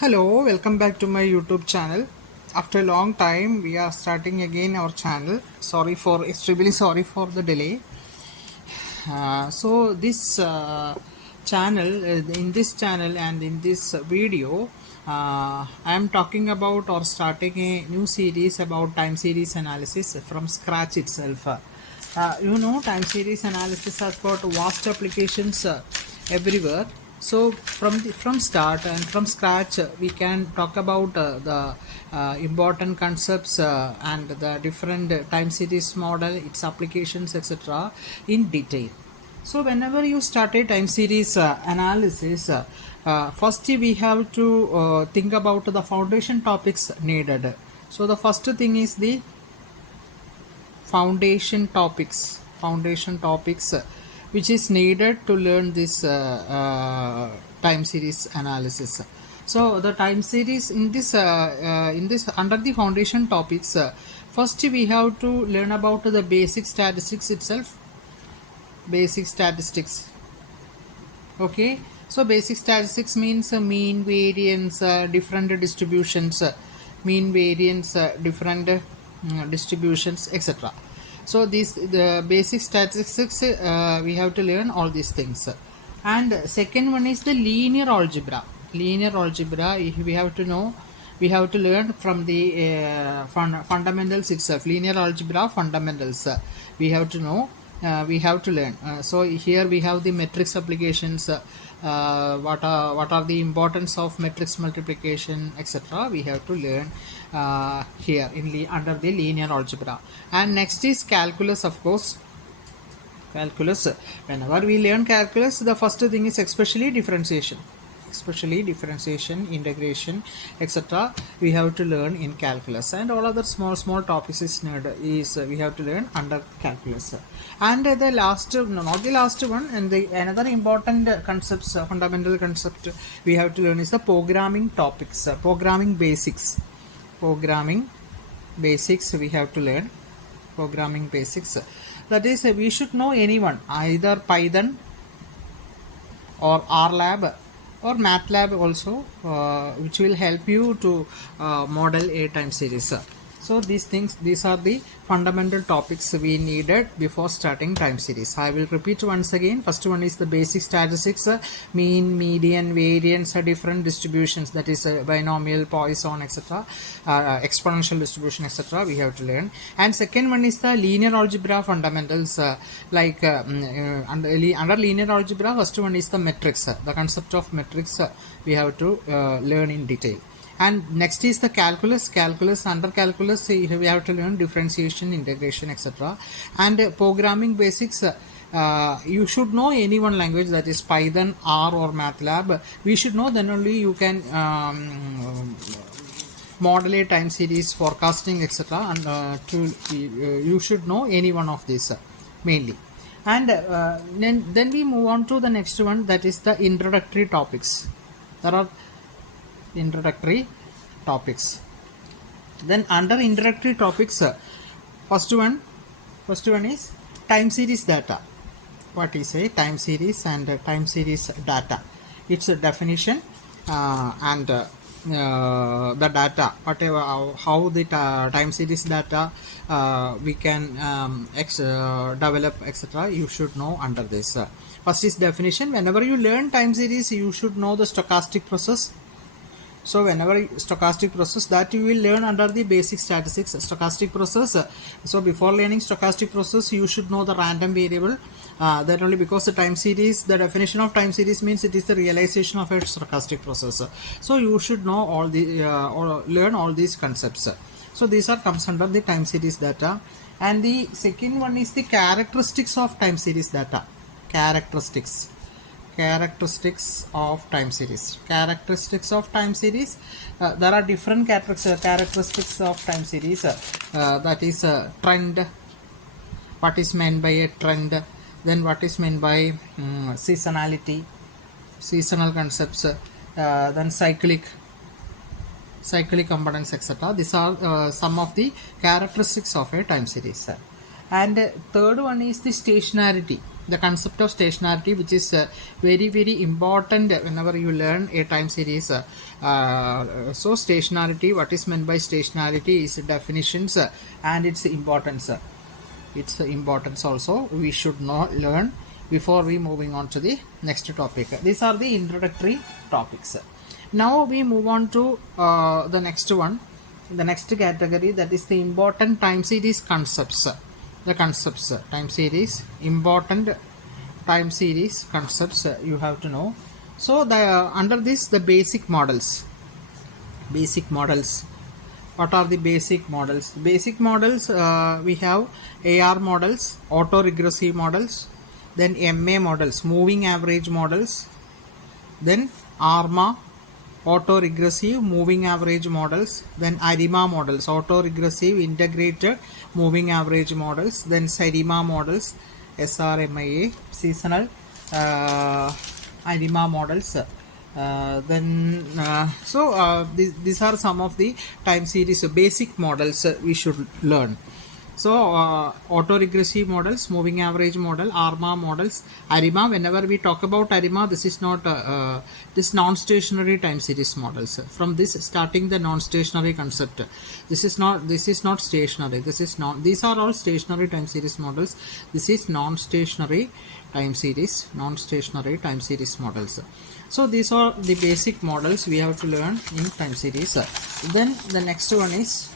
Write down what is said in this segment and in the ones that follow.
Hello, welcome back to my YouTube channel. After a long time, we are starting again our channel. Extremely sorry for the delay. So this channel, in this channel and in this video, I am talking about or starting a new series about time series analysis from scratch itself. Time series analysis has got vast applications everywhere. So from start and from scratch, we can talk about the important concepts and the different time series model, its applications, etc. in detail. So whenever you start a time series analysis, first we have to think about the foundation topics needed. So the first thing is the foundation topics which is needed to learn this time series analysis. So the time series in this under the foundation topics, first we have to learn about the basic statistics itself. Basic statistics. Okay, so basic statistics means mean, variance, different distributions, mean, variance, different distributions, etc. So the basic statistics, we have to learn all these things. And second one is the linear algebra. Linear algebra, we have to know, we have to learn from the fundamentals itself. Linear algebra fundamentals, we have to know, we have to learn. So here we have the matrix applications, what are the importance of matrix multiplication, etc. we have to learn here under the linear algebra. And next is calculus, of course. Calculus, whenever we learn calculus, the first thing is especially differentiation, integration, etc. we have to learn in calculus, and all other small topics we have to learn under calculus. And the last, no, not the last one, and the another important concepts, fundamental concept we have to learn is the programming topics, programming basics. Programming basics we have to learn. Programming basics, that is, we should know anyone, either Python or RLab or MATLAB also, which will help you to model a time series. So these are the fundamental topics we needed before starting time series. I will repeat once again. First one is the basic statistics, mean, median, variance, different distributions, that is binomial, Poisson, etc. Exponential distribution, etc. we have to learn. And second one is the linear algebra fundamentals, under linear algebra, first one is the metrics, the concept of metrics we have to learn in detail. And next is the calculus. Under calculus we have to learn differentiation, integration, etc. And programming basics, you should know any one language, that is Python, R or MATLAB. We should know, then only you can model a time series, forecasting, etc. And you should know any one of these mainly. And then we move on to the next one, that is the introductory topics. There are introductory topics. Then under introductory topics, first one is time series data. What is a time series and time series data? Its a definition, and the data, whatever, how the time series data we can develop, etc. you should know under this. First is definition. Whenever you learn time series, you should know the stochastic process. So whenever stochastic process, that you will learn under the basic statistics, stochastic process. So before learning stochastic process, you should know the random variable. That only because the time series, the definition of time series means it is the realization of a stochastic process. So you should know all the or learn all these concepts. So these are comes under the time series data. And the second one is the characteristics of time series data. Characteristics of time series. Characteristics of time series, there are different characteristics of time series, that is trend, what is meant by a trend, then what is meant by seasonality, seasonal concepts, then cyclic components, etc. These are some of the characteristics of a time series. And third one is the stationarity. the concept of stationarity, which is very important whenever you learn a time series. So stationarity, what is meant by stationarity is definitions and its importance. Its importance also we should not learn before we moving on to the next topic. These are the introductory topics. Now we move on to the next one, the next category, that is the important time series concepts. The concepts, time series, important time series concepts, you have to know. So the under this, the basic models. Basic models. What are the basic models? Basic models, we have AR models, autoregressive models, then MA models, moving average models, then ARMA, autoregressive moving average models, then ARIMA models, autoregressive integrated moving average models, then SARIMA models, SRMIA, seasonal ARIMA models. These are some of the time series basic models we should learn. So autoregressive models, moving average model, ARMA models, ARIMA. Whenever we talk about ARIMA, this is not this non-stationary time series models. From this starting the non-stationary concept. This is not stationary. This is not. These are all stationary time series models. This is non-stationary time series models. So these are the basic models we have to learn in time series. Then the next one is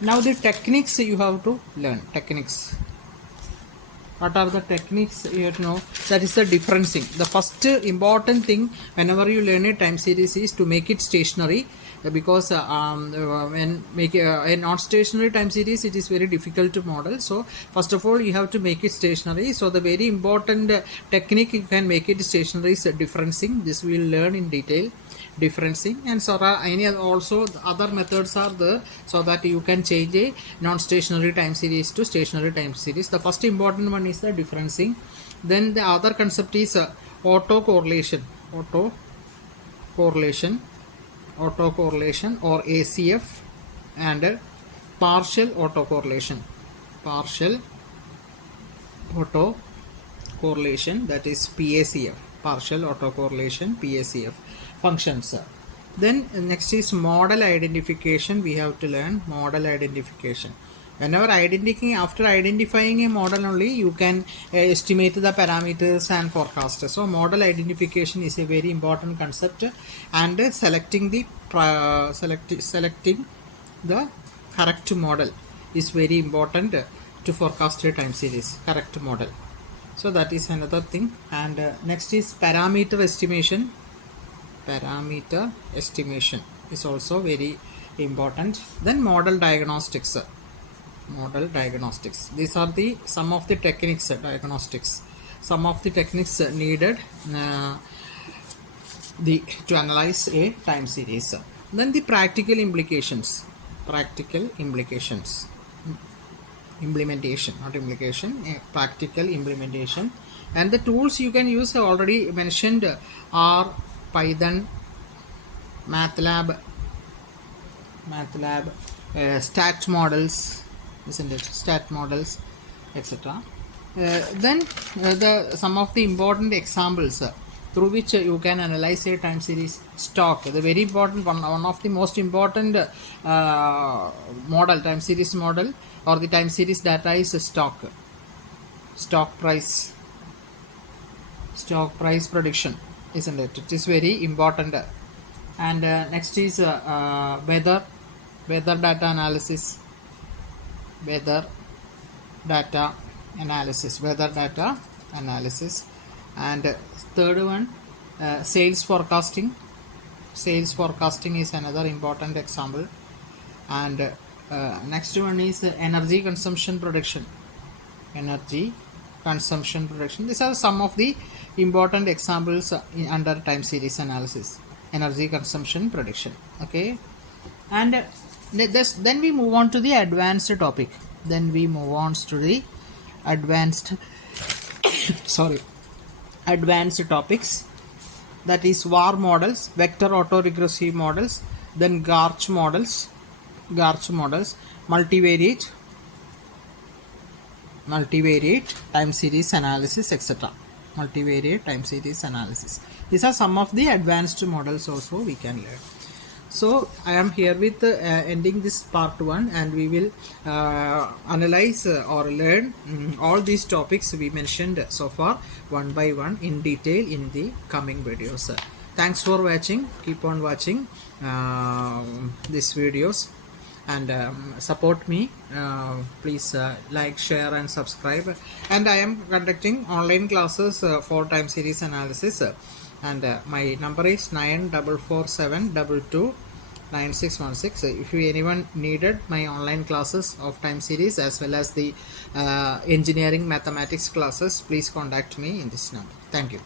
now the techniques you have to learn. Techniques. What are the techniques you have to know? That is the differencing. The first important thing whenever you learn a time series is to make it stationary, because when make a non-stationary time series, it is very difficult to model. So first of all you have to make it stationary. So the very important technique you can make it stationary is differencing. This we will learn in detail. Differencing, and so any also other methods are there, so that you can change a non-stationary time series to stationary time series. The first important one is the differencing. Then the other concept is autocorrelation or ACF, and partial autocorrelation, that is PACF, partial autocorrelation, PACF functions. Then next is model identification. We have to learn model identification. Whenever after identifying a model only, you can estimate the parameters and forecast. So model identification is a very important concept, and selecting the correct model is very important to forecast a time series. Correct model. So that is another thing. And next is parameter estimation. Parameter estimation is also very important. Then model diagnostics. These are some of the techniques. Diagnostics, some of the techniques needed to analyze a time series. Then the practical implications, implementation, not implication, practical implementation. And the tools you can use, I already mentioned, are Python, MATLAB, stat models, isn't it? Stat models, etc. Then some of the important examples through which you can analyze a time series. Stock, the very important one of the most important time series model, or the time series data is stock price prediction, isn't it? It is very important. And next is weather data analysis, and third one, sales forecasting is another important example. And next one is energy consumption prediction. These are some of the important examples under time series analysis. Energy consumption prediction. Okay, and then we move on to the advanced topic. Advanced topics, that is VAR models, vector autoregressive models, then GARCH models, multivariate multivariate time series analysis, etc. Multivariate time series analysis. These are some of the advanced models also we can learn. So I am here with ending this part 1, and we will analyze or learn all these topics we mentioned so far one by one in detail in the coming videos. Thanks for watching. Keep on watching these videos and support me. Please like, share and subscribe. And I am conducting online classes for time series analysis, and my number is 9447229616. If you anyone needed my online classes of time series as well as the engineering mathematics classes, please contact me in this number. Thank you.